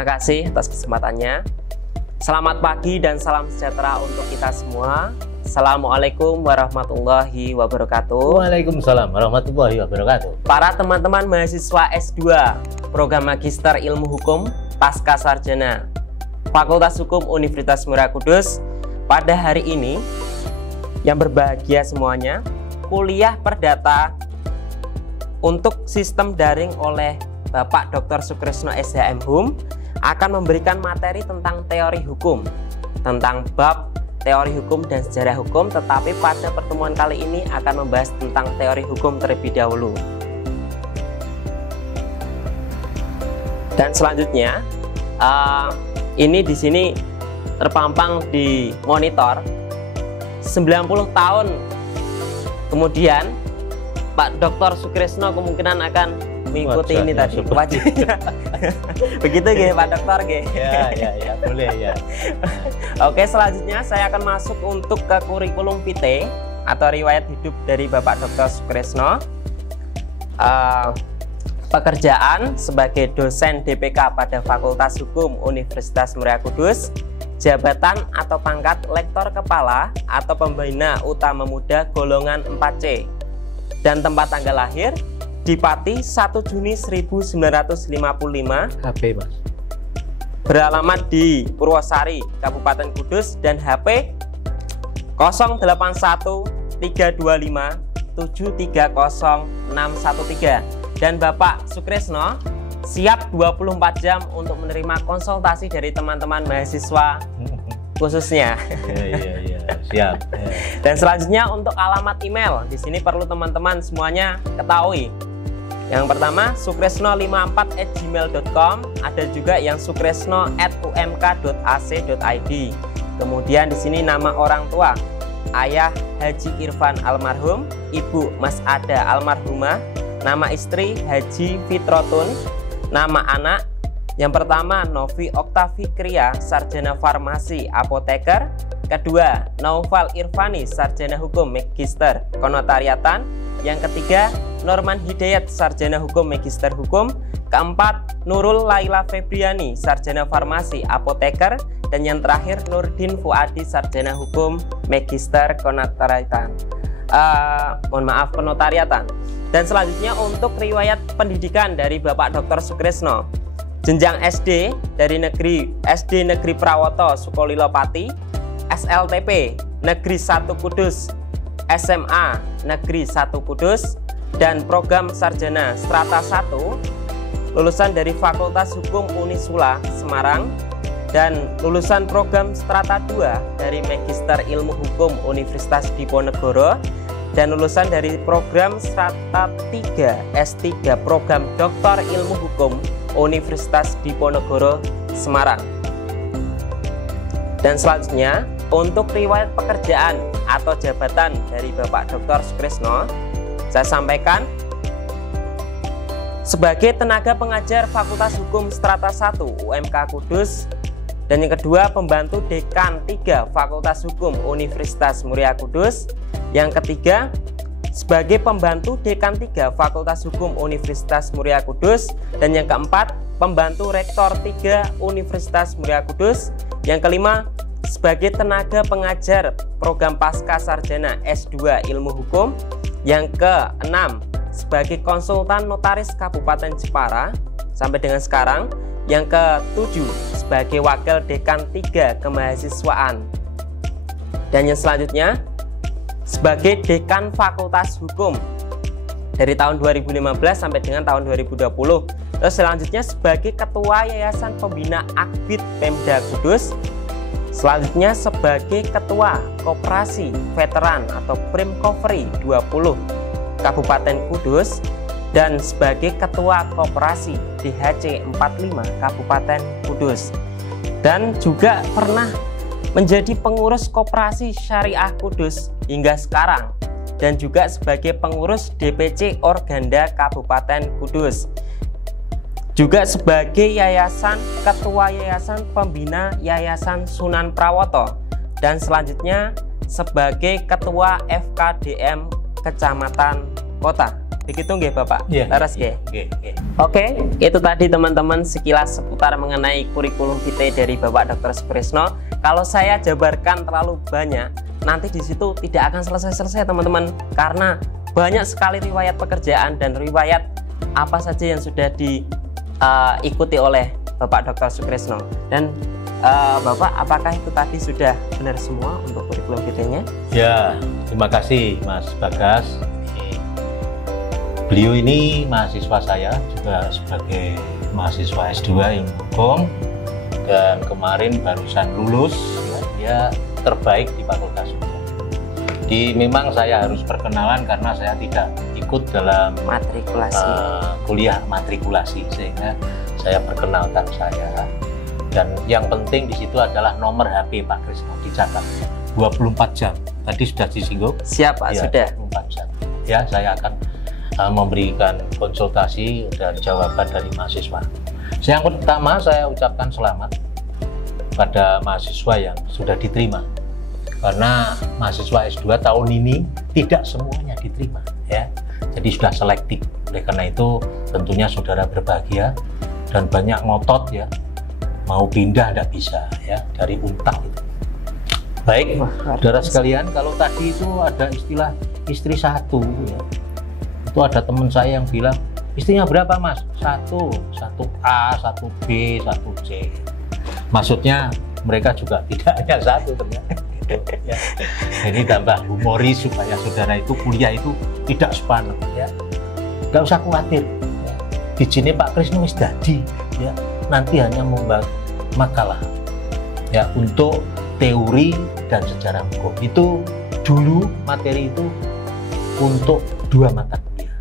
Terima kasih atas kesempatannya. Selamat pagi dan salam sejahtera untuk kita semua. Assalamualaikum warahmatullahi wabarakatuh. Waalaikumsalam warahmatullahi wabarakatuh. Para teman-teman mahasiswa S2 Program Magister Ilmu Hukum Pasca Sarjana Fakultas Hukum Universitas Muria Kudus, pada hari ini yang berbahagia semuanya, kuliah perdata untuk sistem daring oleh Bapak Dr. Sukresno SHM Hum akan memberikan materi tentang teori hukum, tentang bab teori hukum dan sejarah hukum, tetapi pada pertemuan kali ini akan membahas tentang teori hukum terlebih dahulu. Dan selanjutnya, ini di sini terpampang di monitor 90 tahun kemudian Pak Dr. Sukresno kemungkinan akan mengikuti ini tadi wajibnya. Begitu ya Pak Dokter Ya, boleh ya. Oke, selanjutnya saya akan masuk untuk ke kurikulum vitae atau riwayat hidup dari Bapak Dr. Sukresno. Pekerjaan sebagai dosen DPK pada Fakultas Hukum Universitas Muria Kudus, jabatan atau pangkat lektor kepala atau pembina utama muda golongan 4C, dan tempat tanggal lahir di Pati 1 Juni 1955, HP Mas, beralamat di Purwosari, Kabupaten Kudus, dan HP 081 325 730613. Dan Bapak Sukresno siap 24 jam untuk menerima konsultasi dari teman-teman mahasiswa khususnya. Iya, siap. Dan selanjutnya untuk alamat email, di sini perlu teman-teman semuanya ketahui. Yang pertama sukresno54@gmail.com, ada juga yang sukresno@umk.ac.id. Kemudian di sini nama orang tua, ayah Haji Irfan almarhum, ibu Mas Ada almarhumah, nama istri Haji Fitrotun, nama anak yang pertama Novi Oktavikria, sarjana farmasi apoteker. Kedua, Naufal Irfani, sarjana hukum magister konotariatan. Yang ketiga, Norman Hidayat, sarjana hukum magister hukum. Keempat, Nurul Laila Febriani, sarjana farmasi apoteker. Dan yang terakhir, Nurdin Fuadi, sarjana hukum magister konotariatan. Konotariatan. Dan selanjutnya untuk riwayat pendidikan dari Bapak Dr. Sukresno. Jenjang SD dari SD Negeri Prawoto Sukolilo Pati, SLTP Negeri 1 Kudus, SMA Negeri 1 Kudus, dan program sarjana strata 1 lulusan dari Fakultas Hukum Unisula Semarang, dan lulusan program strata 2 dari Magister Ilmu Hukum Universitas Diponegoro, dan lulusan dari program strata 3 S3 program Doktor Ilmu Hukum Universitas Diponegoro Semarang. Dan selanjutnya untuk riwayat pekerjaan atau jabatan dari Bapak Dr. Sukresno, saya sampaikan sebagai tenaga pengajar Fakultas Hukum Strata 1 UMK Kudus, dan yang kedua pembantu dekan 3 Fakultas Hukum Universitas Muria Kudus, yang ketiga sebagai pembantu dekan 3 Fakultas Hukum Universitas Muria Kudus, dan yang keempat pembantu rektor 3 Universitas Muria Kudus, yang kelima sebagai tenaga pengajar program pasca sarjana S2 Ilmu Hukum, yang keenam sebagai konsultan notaris Kabupaten Jepara sampai dengan sekarang, yang ketujuh sebagai wakil dekan 3 kemahasiswaan, dan yang selanjutnya sebagai dekan Fakultas Hukum dari tahun 2015 sampai dengan tahun 2020. Terus selanjutnya sebagai ketua Yayasan Pembina Akbid Pemda Kudus. Selanjutnya sebagai ketua Koperasi Veteran atau Primkovri 20 Kabupaten Kudus, dan sebagai ketua Koperasi DHC 45 Kabupaten Kudus, dan juga pernah menjadi pengurus Koperasi Syariah Kudus hingga sekarang, dan juga sebagai pengurus DPC Organda Kabupaten Kudus, juga sebagai ketua Yayasan Pembina Yayasan Sunan Prawoto, dan selanjutnya sebagai ketua FKDM Kecamatan kota. Begitu nggih Bapak? Iya. Leres nggih? Nggih. Oke, itu tadi teman-teman sekilas seputar mengenai kurikulum vitae dari Bapak Dr. Sukresno. Kalau saya jabarkan terlalu banyak, nanti di situ tidak akan selesai-selesai teman-teman, karena banyak sekali riwayat pekerjaan dan riwayat apa saja yang sudah diikuti oleh Bapak Dr. Sukresno. Dan Bapak, apakah itu tadi sudah benar semua untuk kurikulum vitae-nya? Ya, terima kasih Mas Bagas. Beliau ini mahasiswa saya juga sebagai mahasiswa S2 Ilmu Hukum, dan kemarin barusan lulus ya, dia terbaik di Fakultas Hukum. Memang saya harus perkenalan karena saya tidak ikut dalam matrikulasi kuliah matrikulasi, sehingga saya perkenalkan saya. Dan yang penting di situ adalah nomor HP Pak Krisno, dicatat 24 jam. Tadi sudah disinggung. Siap Pak, ya, sudah 24 jam. Ya, saya akan memberikan konsultasi dan jawaban dari mahasiswa. Yang pertama, saya ucapkan selamat pada mahasiswa yang sudah diterima, karena mahasiswa S2 tahun ini tidak semuanya diterima ya, jadi sudah selektif. Oleh karena itu tentunya saudara berbahagia, dan banyak ngotot ya, mau pindah tidak bisa ya dari Untak itu. Baik, saudara sekalian, kalau tadi itu ada istilah istri satu ya, itu ada teman saya yang bilang, istrinya berapa Mas? Satu A, satu B, satu C. Maksudnya mereka juga tidak hanya satu ternyata. Ya. Ini tambah humoris supaya saudara itu kuliah itu tidak sepaneng ya. Gak usah khawatir. Ya. Di sini Pak Krisno wis dadi ya. Nanti hanya membuat makalah ya untuk teori dan sejarah hukum. Itu dulu materi itu untuk 2 mata kuliah.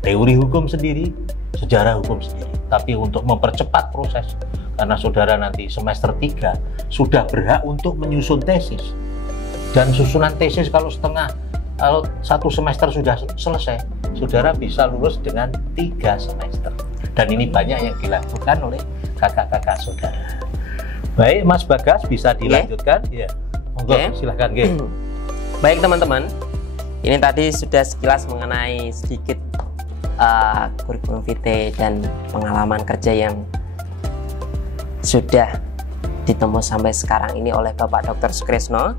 Teori hukum sendiri, sejarah hukum sendiri. Tapi untuk mempercepat proses, karena saudara nanti semester 3 sudah berhak untuk menyusun tesis. Dan susunan tesis kalau satu semester sudah selesai, saudara bisa lulus dengan 3 semester. Dan ini banyak yang dilakukan oleh kakak-kakak saudara. Baik, Mas Bagas bisa dilanjutkan? Ya, monggo silahkan. Baik teman-teman, ini tadi sudah sekilas mengenai sedikit kurikulum vitae dan pengalaman kerja yang sudah ditemui sampai sekarang ini oleh Bapak Dr. Sukresno.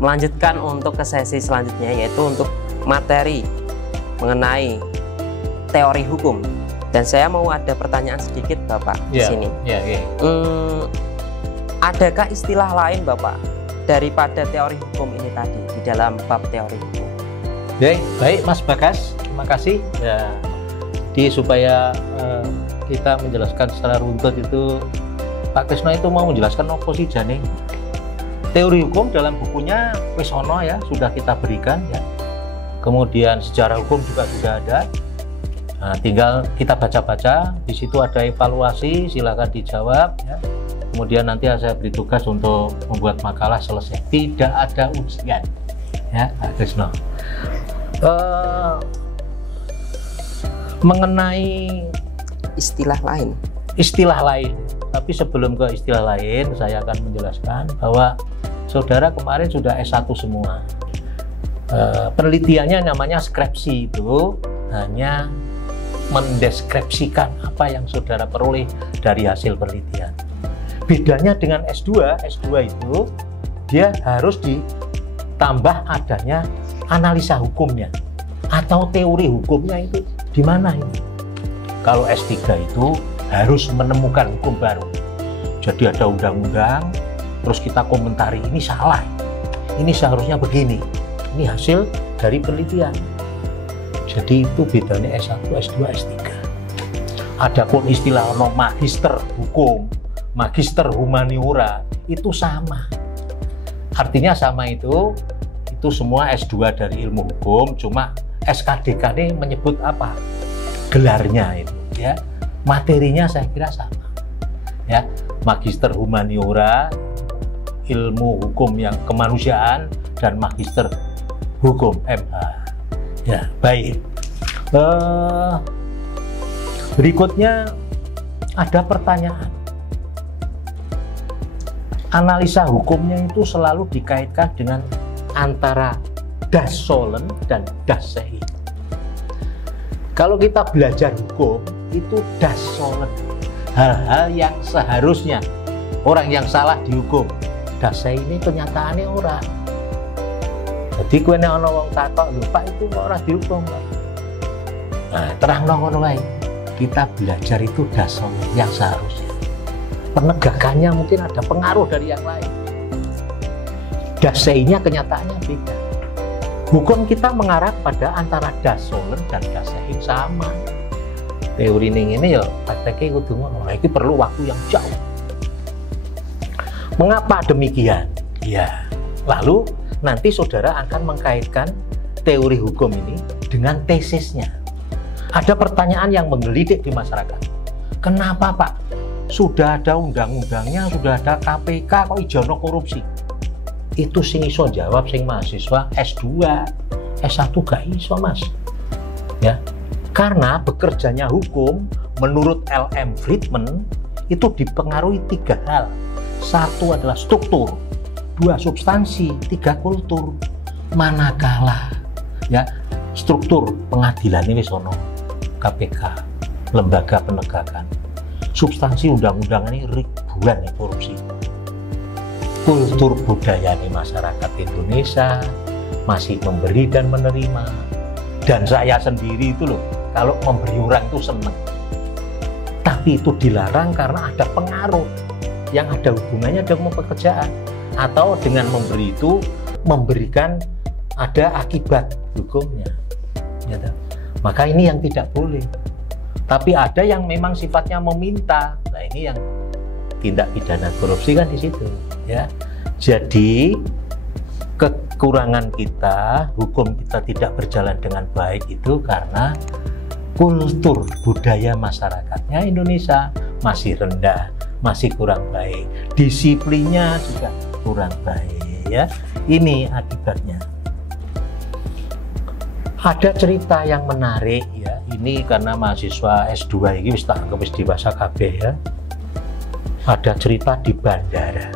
Melanjutkan untuk ke sesi selanjutnya, yaitu untuk materi mengenai teori hukum. Dan saya mau ada pertanyaan sedikit Bapak di sini. Adakah istilah lain Bapak daripada teori hukum ini tadi di dalam bab teori hukum? Baik Mas Bagas, terima kasih ya. Supaya kita menjelaskan secara runtut itu, Pak Krisno itu mau menjelaskan apa sih jane teori hukum dalam bukunya wis ono ya, sudah kita berikan ya. Kemudian sejarah hukum juga sudah ada. Nah, tinggal kita baca-baca, di situ ada evaluasi, silakan dijawab ya. Kemudian nanti saya beri tugas untuk membuat makalah, selesai. Tidak ada ujian ya Pak Krisno. Mengenai istilah lain, tapi sebelum ke istilah lain, saya akan menjelaskan bahwa saudara kemarin sudah S1 semua. Penelitiannya namanya skripsi, itu hanya mendeskripsikan apa yang saudara peroleh dari hasil penelitian. Bedanya dengan S2 itu dia harus ditambah adanya analisa hukumnya atau teori hukumnya. Itu di mana ini? Kalau S3 itu harus menemukan hukum baru. Jadi ada undang-undang, terus kita komentari, ini salah, ini seharusnya begini. Ini hasil dari penelitian. Jadi itu bedanya S1, S2, S3. Adapun istilah magister hukum, magister humaniora, itu sama. Artinya sama itu semua S2 dari ilmu hukum, cuma SKDK ini menyebut apa? Gelarnya itu ya. Materinya saya kira sama. Ya, magister humaniora, ilmu hukum yang kemanusiaan, dan magister hukum MH. Ya, baik. Berikutnya ada pertanyaan. Analisa hukumnya itu selalu dikaitkan dengan antara das solem dan das sei. Kalau kita belajar hukum itu dasolen, hal-hal yang seharusnya orang yang salah dihukum. Dasa ini kenyataannya orang. Jadi kue nek ana wong takok, lho Pak itu kok ora dihukum, Pak. Nah, terang ngono wae. Kita belajar itu dasolen yang seharusnya. Penegakannya mungkin ada pengaruh dari yang lain. Dasainya kenyataannya beda. Hukum kita mengarah pada antara dasolen dan dasain sama. Teori ini ya prakteknya kudu ngono. Iki perlu waktu yang jauh. Mengapa demikian? Ya, lalu nanti saudara akan mengkaitkan teori hukum ini dengan tesisnya. Ada pertanyaan yang menggelitik di masyarakat. Kenapa Pak? Sudah ada undang-undangnya, sudah ada KPK, kok ijono korupsi? Itu sing iso jawab sing mahasiswa S2, S1 gak iso Mas. Ya, karena bekerjanya hukum menurut L.M. Friedman itu dipengaruhi 3 hal. 1 adalah struktur, 2 substansi, 3 kultur. Manakala ya struktur pengadilan ini sono KPK, lembaga penegakan, substansi undang-undang ini ribuan ya korupsi. Kultur budaya di masyarakat Indonesia masih memberi dan menerima, dan saya sendiri itu loh kalau memberi orang itu seneng, tapi itu dilarang karena ada pengaruh yang ada hubungannya dengan pekerjaan, atau dengan memberi itu memberikan ada akibat hukumnya ya, maka ini yang tidak boleh. Tapi ada yang memang sifatnya meminta, nah ini yang tindak pidana korupsi kan di situ ya. Jadi kekurangan kita, hukum kita tidak berjalan dengan baik itu karena kultur budaya masyarakatnya Indonesia masih rendah, masih kurang baik, disiplinnya juga kurang baik ya. Ini akibatnya. Ada cerita yang menarik ya, ini karena mahasiswa S2 ini wis tak anggap wis dewasa kabeh ya. Ada cerita di bandara.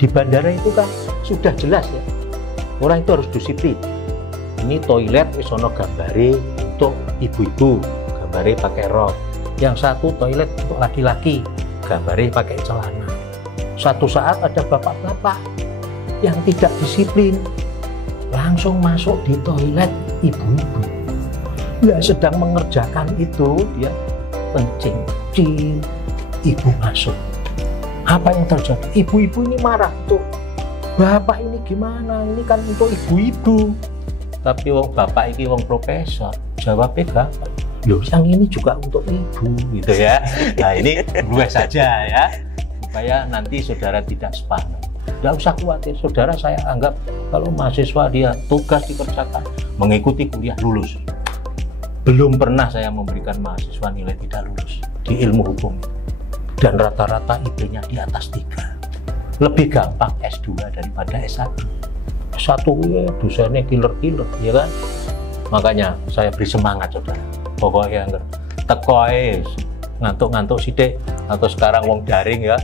Di bandara itu kan sudah jelas ya, orang itu harus disiplin. Ini toilet wis ono gambare untuk ibu-ibu, gambare pakai rok. Yang satu toilet untuk laki-laki, gambare pakai celana. Satu saat ada bapak-bapak yang tidak disiplin, langsung masuk di toilet ibu-ibu. Ya sedang mengerjakan itu, dia kencing, cil, ibu masuk. Apa yang terjadi? Ibu-ibu ini marah tuh. Bapak ini gimana? Ini kan untuk ibu-ibu. Tapi wong bapak ini wong profesor, jawabnya gampang. Loh, yang ini juga untuk ibu, gitu ya. Nah ini gue saja ya, supaya nanti saudara tidak sepaneng. Tidak usah khawatir, saudara saya anggap kalau mahasiswa dia tugas dikerjakan, mengikuti kuliah lulus. Belum pernah saya memberikan mahasiswa nilai tidak lulus di ilmu hukum. Dan rata-rata IP-nya di atas 3. Lebih gampang S2 daripada S1. S1 ya dosennya killer-killer, ya kan? Makanya saya beri semangat saudara. Pokoknya tekoe ngantuk-ngantuk sidik atau sekarang wong daring ya,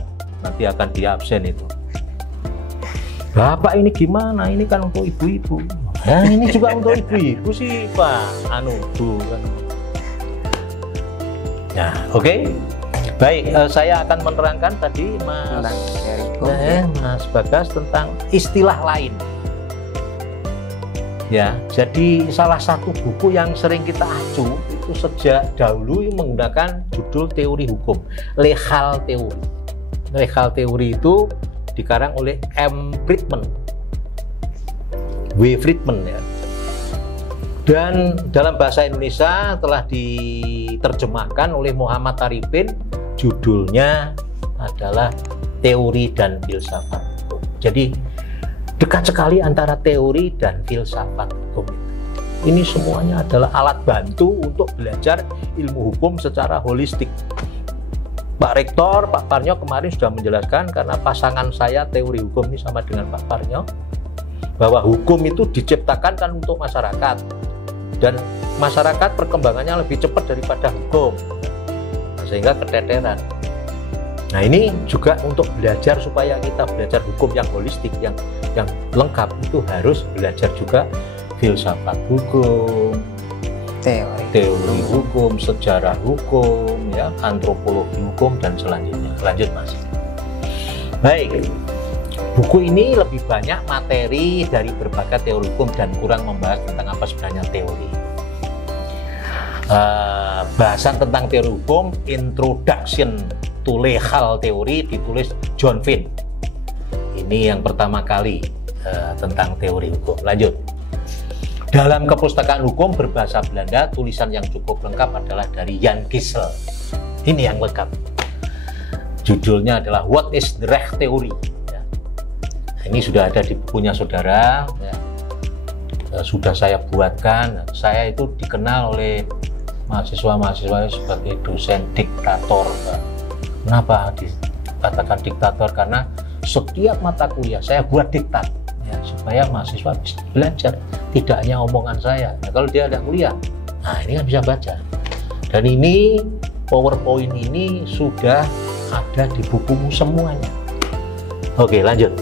nanti akan di absen itu. Bapak ini gimana? Ini kan untuk ibu-ibu. Nah, ini juga untuk ibu-ibu sih Pak. Bu kan. Nah, oke. Baik, saya akan menerangkan tadi Mas Bagas tentang istilah lain. Ya, jadi salah satu buku yang sering kita acu itu sejak dahulu menggunakan judul teori hukum, legal teori. Legal teori itu dikarang oleh M. Friedman, W. Friedman ya. Dan dalam bahasa Indonesia telah diterjemahkan oleh Muhammad Arifin, judulnya adalah Teori dan Filsafat Hukum. Jadi dekat sekali antara teori dan filsafat hukum. Ini semuanya adalah alat bantu untuk belajar ilmu hukum secara holistik. Pak Rektor, Pak Parnyo kemarin sudah menjelaskan, karena pasangan saya teori hukum ini sama dengan Pak Parnyo, bahwa hukum itu diciptakan kan untuk masyarakat, dan masyarakat perkembangannya lebih cepat daripada hukum, sehingga keteteran. Nah ini juga untuk belajar, supaya kita belajar hukum yang holistik, yang lengkap, itu harus belajar juga filsafat hukum, teori hukum, sejarah hukum, ya, antropologi hukum dan selanjutnya. Lanjut Mas. Baik, buku ini lebih banyak materi dari berbagai teori hukum dan kurang membahas tentang apa sebenarnya teori. Bahasan tentang teori hukum, Introduction to Legal Theory, ditulis John Finn. Ini yang pertama kali tentang teori hukum. Lanjut. Dalam kepustakaan hukum berbahasa Belanda, tulisan yang cukup lengkap adalah dari Jan Gisel. Ini yang lengkap. Judulnya adalah What is the Recht Theory? Ya. Ini sudah ada di bukunya saudara. Ya. Sudah saya buatkan. Saya itu dikenal oleh mahasiswa-mahasiswa sebagai dosen diktator. Kenapa dikatakan diktator? Karena setiap mata kuliah saya buat diktat. Ya, supaya mahasiswa bisa belajar, tidak hanya omongan saya. Nah, kalau dia ada kuliah, nah ini kan bisa baca. Dan ini PowerPoint ini sudah ada di bukumu semuanya. Oke, lanjut.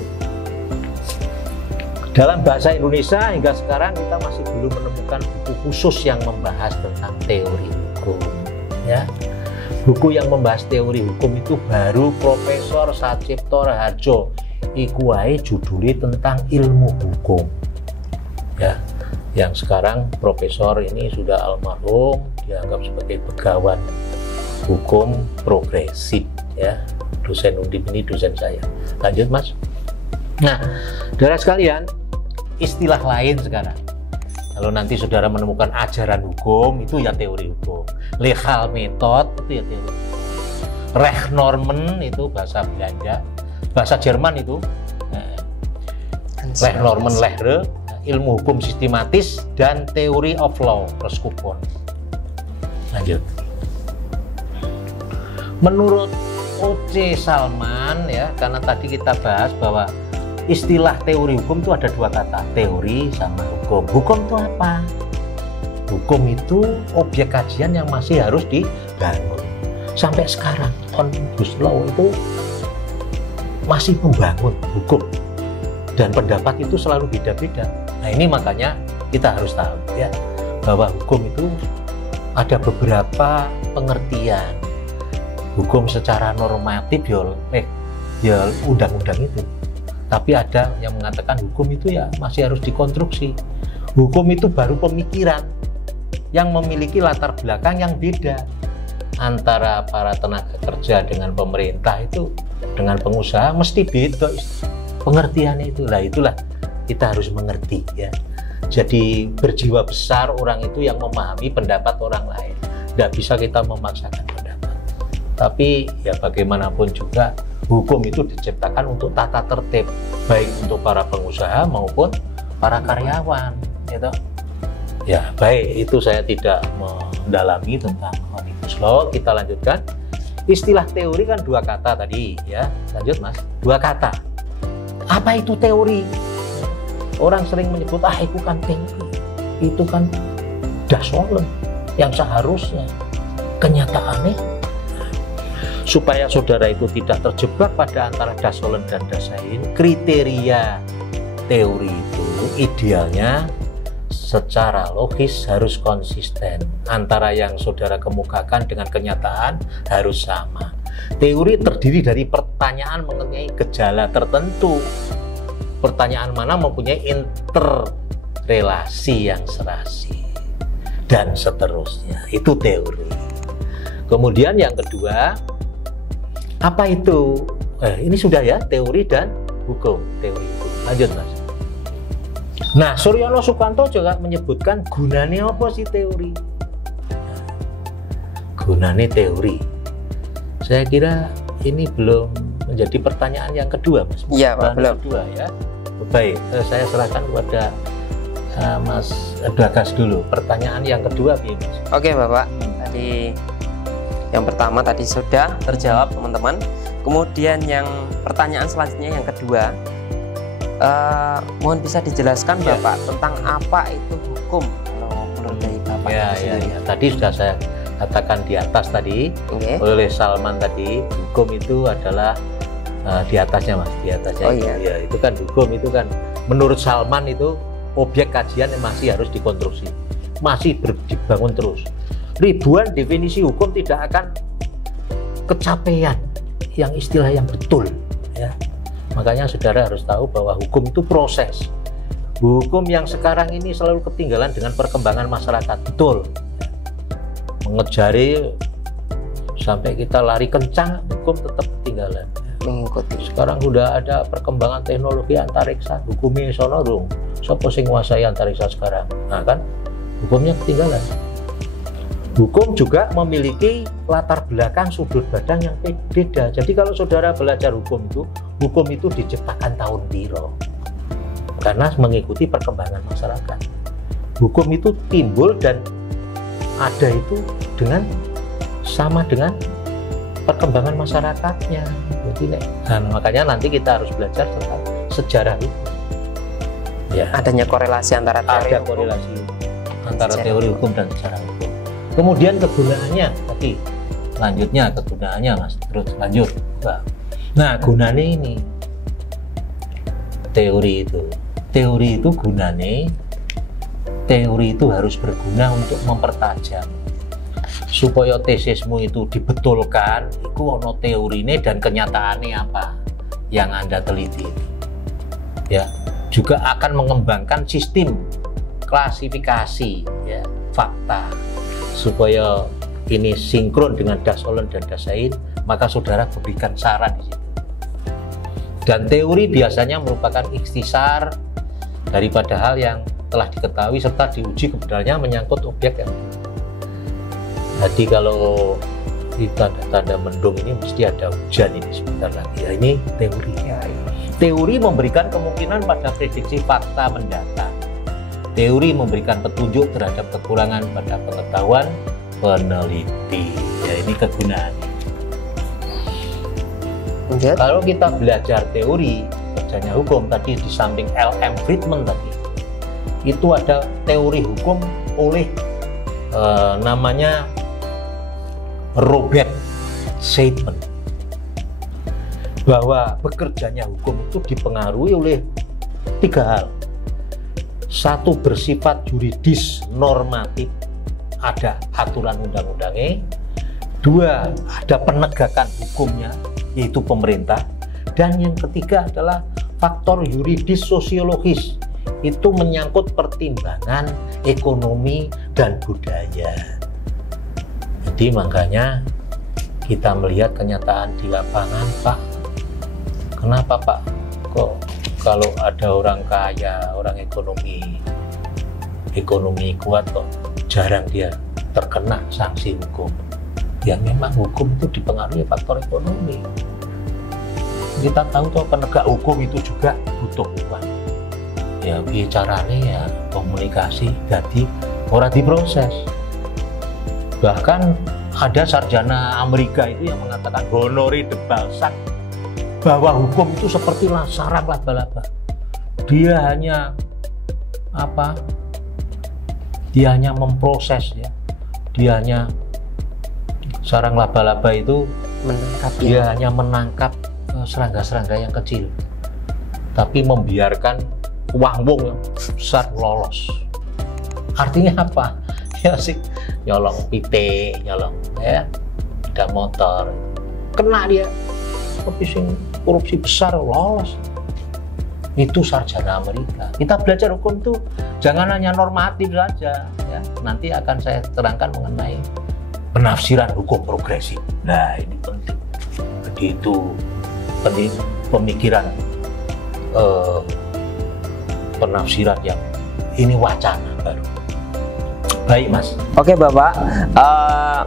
Dalam bahasa Indonesia hingga sekarang kita masih belum menemukan buku khusus yang membahas tentang teori hukum. Ya, buku yang membahas teori hukum itu baru Profesor Sacipto Raharjo. Iku wae judulnya tentang ilmu hukum. Ya, yang sekarang profesor ini sudah almarhum, dianggap sebagai pegawan hukum progresif, ya. Dosen Undip ini dosen saya. Lanjut Mas. Nah, saudara sekalian, istilah lain sekarang. Kalau nanti saudara menemukan ajaran hukum, itu ya teori hukum. Legal method itu ya teori hukum. Rechtsnormen itu bahasa Belanda. Bahasa Jerman itu Rechtsnormen, Lehre, ilmu hukum sistematis, dan theory of law, Reskupon. Lanjut. Menurut O.C. Salman, ya, karena tadi kita bahas bahwa istilah teori hukum itu ada dua kata, teori sama hukum. Hukum itu apa? Hukum itu objek kajian yang masih harus dibangun. Sampai sekarang, Omnibus Law itu masih membangun hukum, dan pendapat itu selalu beda-beda. Nah, ini makanya kita harus tahu, ya, bahwa hukum itu ada beberapa pengertian. Hukum secara normatif ya undang-undang itu, tapi ada yang mengatakan hukum itu ya masih harus dikonstruksi. Hukum itu baru pemikiran yang memiliki latar belakang yang beda antara para tenaga kerja dengan pemerintah, itu dengan pengusaha mesti beda pengertiannya itu. Lah itulah kita harus mengerti, ya. Jadi berjiwa besar orang itu yang memahami pendapat orang lain. Tidak bisa kita memaksakan pendapat. Tapi ya bagaimanapun juga hukum itu diciptakan untuk tata tertib, baik untuk para pengusaha maupun para karyawan, gitu. Ya baik, itu saya tidak mendalami tentang Omnibus Law. Kita lanjutkan. Istilah teori kan dua kata tadi, ya. Lanjut Mas. Dua kata. Apa itu teori? Orang sering menyebut, itu kan teori, itu kan dasolen yang seharusnya. Kenyataannya, supaya saudara itu tidak terjebak pada antara dasolen dan dasain, kriteria teori itu idealnya secara logis harus konsisten, antara yang saudara kemukakan dengan kenyataan harus sama. Teori terdiri dari pertanyaan mengenai gejala tertentu, pertanyaan mana mempunyai interrelasi yang serasi, dan seterusnya. Itu teori. Kemudian yang kedua, apa itu? Ini sudah ya, teori dan hukum. Teori hukum. Lanjut Mas. Nah, Suryono Sukanto juga menyebutkan gunanya apa sih teori? Gunanya teori. Saya kira ini belum menjadi pertanyaan yang kedua, Mas. Iya, Pak, belum. Kedua, ya. Baik, saya serahkan kepada Mas Bagas dulu. Pertanyaan yang kedua, Mas. Oke, Bapak. Tadi yang pertama tadi sudah terjawab, teman-teman. Kemudian yang pertanyaan selanjutnya yang kedua, mohon bisa dijelaskan Bapak tentang apa itu hukum kalau menurut dari Bapak sendiri. Ya. Tadi sudah saya katakan di atas tadi, oleh Salman tadi, hukum itu adalah di atasnya Mas, di atasnya. Ya, itu kan hukum itu kan menurut Salman itu objek kajian yang masih harus dikonstruksi. masih dibangun terus. Ribuan definisi hukum tidak akan kecapean yang istilah yang betul, ya. Makanya saudara harus tahu bahwa hukum itu proses. Hukum yang sekarang ini selalu ketinggalan dengan perkembangan masyarakat, betul. Mengejari sampai kita lari kencang, hukum tetap ketinggalan. Mengikuti. Sekarang udah ada perkembangan teknologi antariksa, hukumnya sono dong. Sopo sing nguasai antariksa sekarang? Nah kan, hukumnya ketinggalan. Hukum juga memiliki latar belakang sudut pandang yang beda. Jadi kalau saudara belajar hukum itu diciptakan tahun piro. Karena mengikuti perkembangan masyarakat. Hukum itu timbul dan ada itu sama dengan perkembangan masyarakatnya. Jadi makanya nanti kita harus belajar tentang sejarah itu. Ya. Adanya korelasi antara teori teori hukum dan sejarah hukum. Kemudian kegunaannya tadi, selanjutnya kegunaannya Mas, terus lanjut. Nah gunanya ini teori itu gunanya, teori itu harus berguna untuk mempertajam supaya tesismu itu dibetulkan. Iku ono teorine dan kenyataannya apa yang Anda teliti, ya. Juga akan mengembangkan sistem klasifikasi, ya, fakta supaya ini sinkron dengan Das Ollen dan Das Said. Maka saudara berikan saran di situ. Dan teori biasanya merupakan ikhtisar daripada hal yang telah diketahui serta diuji kebenarannya menyangkut objek yang. Jadi kalau di tanda-tanda mendung ini mesti ada hujan ini sebentar lagi. Ya, ini teori. Teori memberikan kemungkinan pada prediksi fakta mendatang. Teori memberikan petunjuk terhadap kekurangan pada pengetahuan peneliti. Ya, ini kegunaannya. Kalau kita belajar teori kerjanya hukum tadi di samping L.M. Friedman tadi, itu ada teori hukum oleh namanya Robert Seidman, bahwa bekerjanya hukum itu dipengaruhi oleh 3 hal. 1, bersifat yuridis normatif, ada aturan undang-undangnya. 2, ada penegakan hukumnya, yaitu pemerintah. Dan yang ketiga adalah faktor yuridis sosiologis, itu menyangkut pertimbangan ekonomi dan budaya. Jadi makanya kita melihat kenyataan di lapangan, Pak. Kenapa Pak? Kok kalau ada orang kaya, orang ekonomi kuat kok jarang dia terkena sanksi hukum? Ya memang hukum itu dipengaruhi faktor ekonomi. Kita tahu tuh penegak hukum itu juga butuh uang. Ya bicaranya ya komunikasi, jadi orang diproses. Bahkan ada sarjana Amerika itu yang mengatakan, Honoré de Balzac, bahwa hukum itu seperti sarang laba-laba. Dia hanya Dia hanya memproses, ya. Dia hanya sarang laba-laba itu dia hanya menangkap serangga-serangga yang kecil, tapi membiarkan wong-wong yang besar lolos. Artinya apa? Ya sih, nyolong pitik, nyolong ya, ada motor, kena dia. Tapi sing korupsi besar lolos. Itu sarjana Amerika. Kita belajar hukum itu jangan hanya normatif saja, ya. Nanti akan saya terangkan mengenai penafsiran hukum progresif. Nah, ini penting. Jadi itu penting pemikiran penafsiran yang ini wacana baru. Baik, Mas. Oke, Bapak.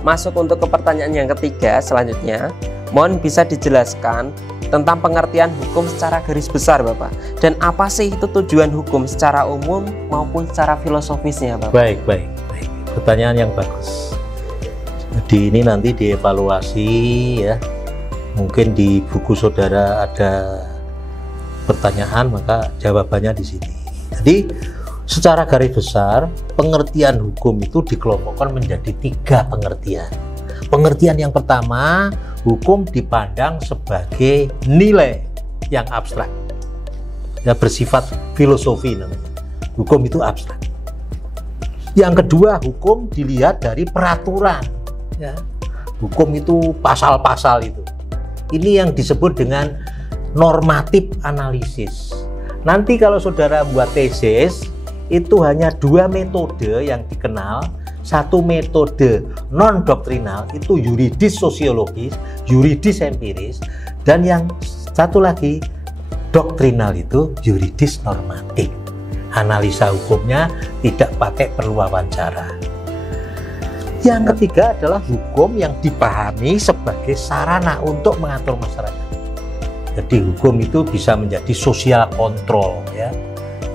Masuk untuk ke pertanyaan yang ketiga selanjutnya. Mohon bisa dijelaskan tentang pengertian hukum secara garis besar, Bapak. Dan apa sih itu tujuan hukum secara umum maupun secara filosofisnya, Bapak? Baik. Pertanyaan yang bagus. Jadi ini nanti dievaluasi, ya. Mungkin di buku saudara ada pertanyaan, maka jawabannya di sini. Jadi secara garis besar pengertian hukum itu dikelompokkan menjadi 3 pengertian. Pengertian yang pertama, hukum dipandang sebagai nilai yang abstrak, ya, bersifat filosofi namanya. Hukum itu abstrak. Yang kedua, hukum dilihat dari peraturan. Ya. Hukum itu pasal-pasal itu. Ini yang disebut dengan normatif analisis. Nanti kalau saudara buat tesis, itu hanya 2 metode yang dikenal. Satu metode non-doktrinal, itu yuridis sosiologis, yuridis empiris. Dan yang satu lagi, doktrinal, itu yuridis normatif. Analisa hukumnya tidak pakai perlu wawancara. Yang ketiga adalah hukum yang dipahami sebagai sarana untuk mengatur masyarakat. Jadi hukum itu bisa menjadi sosial kontrol, ya,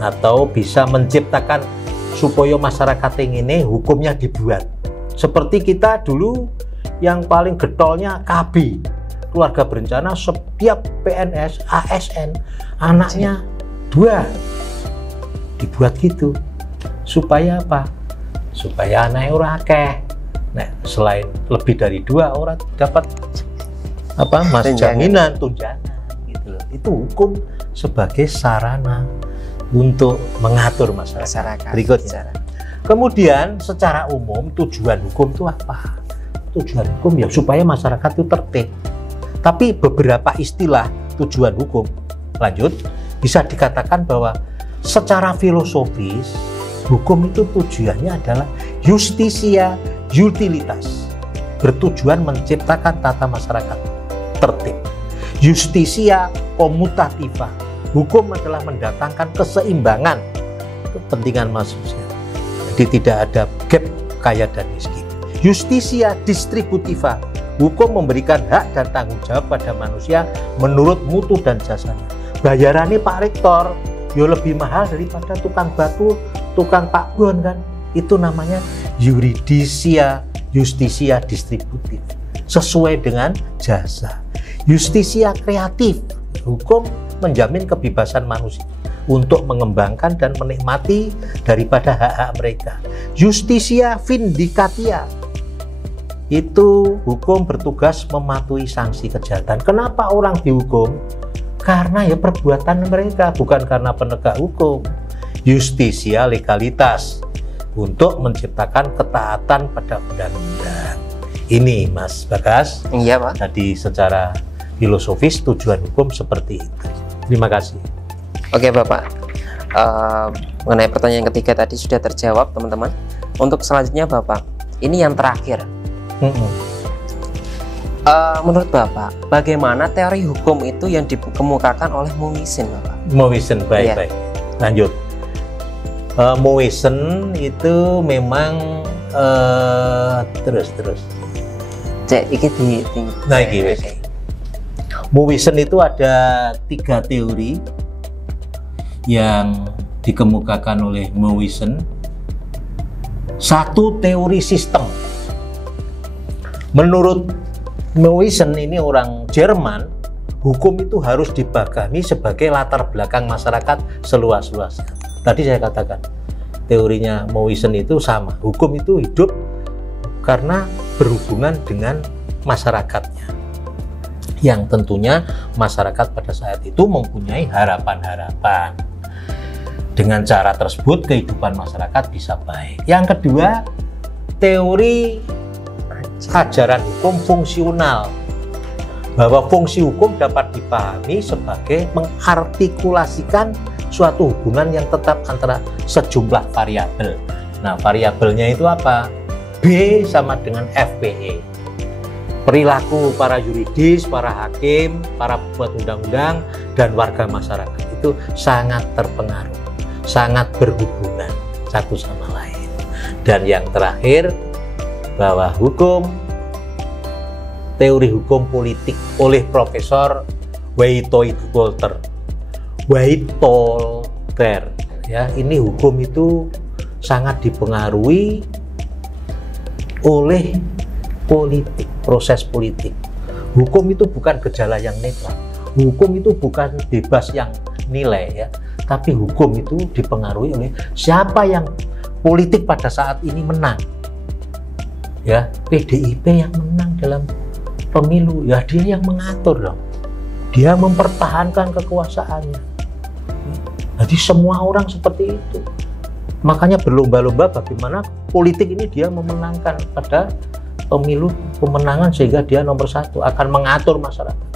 atau bisa menciptakan supaya masyarakat yang ini hukumnya dibuat. Seperti kita dulu yang paling getolnya KB, keluarga berencana, setiap PNS, ASN, anaknya 2 dibuat gitu. Supaya apa? Supaya anaknya ora akeh. Nah, selain lebih dari 2 orang dapat apa? Mas jaminan tunjangan gitu loh. Itu hukum sebagai sarana untuk mengatur masyarakat. Berikutnya. Kemudian secara umum tujuan hukum itu apa? Tujuan hukum ya supaya masyarakat itu tertib. Tapi beberapa istilah tujuan hukum, lanjut, bisa dikatakan bahwa secara filosofis hukum itu tujuannya adalah justisia utilitas, bertujuan menciptakan tata masyarakat tertib. Justisia komutativa, hukum adalah mendatangkan keseimbangan kepentingan manusia. Jadi tidak ada gap kaya dan miskin. Justisia distributiva, hukum memberikan hak dan tanggung jawab pada manusia menurut mutu dan jasanya. Bayarannya Pak Rektor ya lebih mahal daripada tukang batu, tukang Pak Bon kan. Itu namanya yuridisia, justisia distributif, sesuai dengan jasa. Justisia kreatif, hukum menjamin kebebasan manusia untuk mengembangkan dan menikmati daripada hak-hak mereka. Justisia vindicatia, itu hukum bertugas mematuhi sanksi kejahatan. Kenapa orang dihukum? Karena ya perbuatan mereka, bukan karena penegak hukum. Justisia legalitas, untuk menciptakan ketaatan pada undang-undang. Ini Mas Bagas. Iya Pak. Tadi secara filosofis tujuan hukum seperti itu. Terima kasih. Oke Bapak, mengenai pertanyaan ketiga tadi sudah terjawab teman-teman. Untuk selanjutnya Bapak, ini yang terakhir. Menurut Bapak, bagaimana teori hukum itu yang dikemukakan oleh Mowizen Bapak? Mowizen, baik-baik. Lanjut. Mowizen itu memang terus. Cek iki di nah iki wis. Mowizen itu ada 3 teori yang dikemukakan oleh Mowizen. Satu, teori sistem. Menurut Mowizen, ini orang Jerman, hukum itu harus dipahami sebagai latar belakang masyarakat seluas-luasnya. Tadi saya katakan teorinya Mowizen itu sama, hukum itu hidup karena berhubungan dengan masyarakatnya, yang tentunya masyarakat pada saat itu mempunyai harapan-harapan. Dengan cara tersebut kehidupan masyarakat bisa baik. Yang kedua, teori ajaran hukum fungsional, bahwa fungsi hukum dapat dipahami sebagai mengartikulasikan suatu hubungan yang tetap antara sejumlah variabel. Nah, variabelnya itu apa? B sama dengan FPE. Perilaku para yuridis, para hakim, para pembuat undang-undang, dan warga masyarakat itu sangat terpengaruh, sangat berhubungan satu sama lain. Dan yang terakhir, bahwa teori hukum politik oleh Profesor Weitoiter, ya, ini hukum itu sangat dipengaruhi oleh politik, proses politik. Hukum itu bukan gejala yang netral, hukum itu bukan bebas yang nilai, ya, tapi hukum itu dipengaruhi oleh siapa yang politik pada saat ini menang. Ya, PDIP yang menang dalam pemilu, ya dia yang mengatur dong, dia mempertahankan kekuasaannya. Jadi semua orang seperti itu. Makanya berlomba-lomba bagaimana politik ini dia memenangkan pada pemilu pemenangan sehingga dia nomor 1 akan mengatur masyarakat.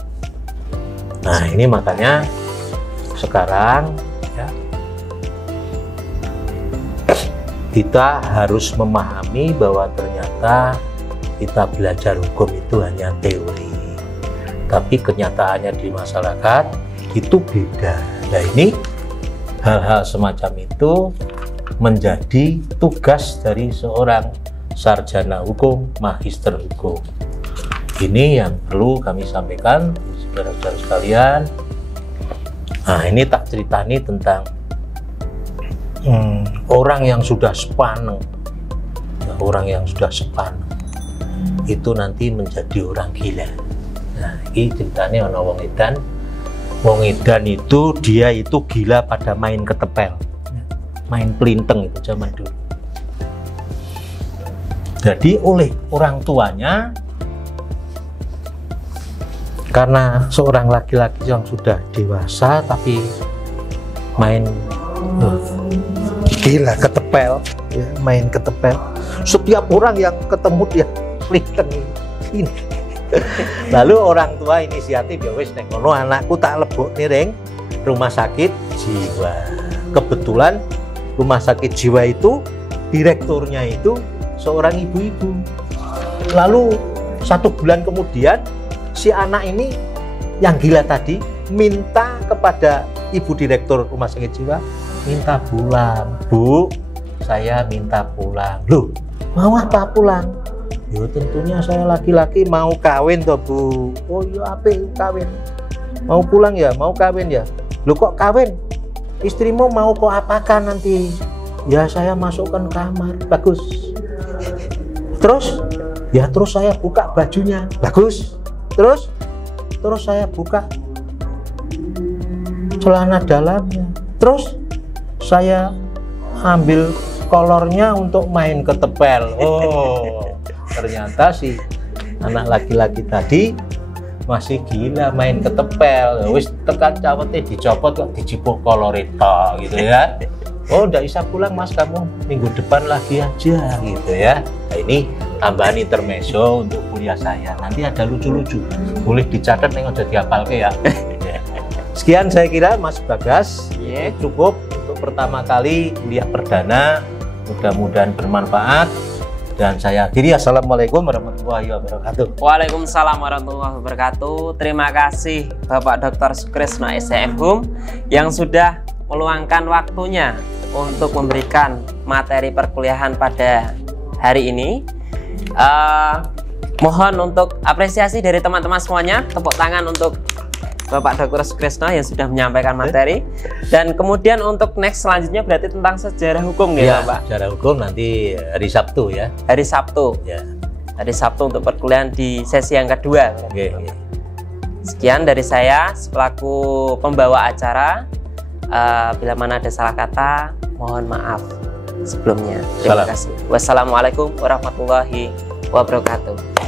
Nah ini makanya sekarang ya, kita harus memahami bahwa ternyata kita belajar hukum itu hanya teori, tapi kenyataannya di masyarakat itu beda. Nah ini hal-hal semacam itu menjadi tugas dari seorang sarjana hukum, magister hukum. Ini yang perlu kami sampaikan, saudara-saudara sekalian. Nah ini tak ceritani tentang orang yang sudah sepaneng, orang yang sudah sepaneng itu nanti menjadi orang gila. Nah ini ceritanya ono wong edan. Wong edan itu dia itu gila pada main ketepel, main pelinteng itu zaman dulu. Jadi oleh orang tuanya, karena seorang laki-laki yang sudah dewasa tapi main gila ketepel, ya, main ketepel. Setiap orang yang ketemu dia pelinteng ini. Lalu orang tua inisiatif, ya wis nek ngono anakku tak lebokne ring rumah sakit jiwa. Kebetulan rumah sakit jiwa itu direkturnya itu seorang ibu-ibu. Lalu 1 bulan kemudian si anak ini yang gila tadi minta kepada ibu direktur rumah sakit jiwa, minta pulang. Bu, saya minta pulang. Loh, mau apa pulang? Ya tentunya saya laki-laki mau kawin toh Bu. Oh iya apik kawin. Mau pulang ya, mau kawin ya. Loh kok kawin? Istrimu mau kok apakan nanti? Ya saya masukkan kamar. Bagus. Terus? Ya terus saya buka bajunya. Bagus. Terus saya buka celana dalamnya. Terus saya ambil kolornya untuk main ketepel. Oh. Ternyata si anak laki-laki tadi masih gila main ketepel. Wis tekan cawete dicopot kok dijipuk kolorita gitu ya. Oh udah bisa pulang mas, kamu minggu depan lagi aja gitu ya. Nah ini tambahan intermezzo untuk kuliah saya. Nanti ada lucu-lucu, boleh dicatat yang udah dihafalke ya. Sekian saya kira Mas Bagas, cukup untuk pertama kali kuliah perdana. Mudah-mudahan bermanfaat. Dan saya akhiri, assalamualaikum warahmatullahi wabarakatuh. Waalaikumsalam warahmatullahi wabarakatuh. Terima kasih Bapak Dr. Sukresno SCM Hum yang sudah meluangkan waktunya untuk memberikan materi perkuliahan pada hari ini. Mohon untuk apresiasi dari teman-teman semuanya. Tepuk tangan untuk Bapak Dr. Sukresno yang sudah menyampaikan materi. Dan kemudian untuk next selanjutnya berarti tentang sejarah hukum ya, Pak? Sejarah hukum nanti hari Sabtu ya. Hari Sabtu. Ya. Hari Sabtu untuk perkuliahan di sesi yang kedua. Oke. Sekian dari saya selaku pembawa acara. Bila mana ada salah kata, mohon maaf sebelumnya. Terima kasih. Wassalamualaikum warahmatullahi wabarakatuh.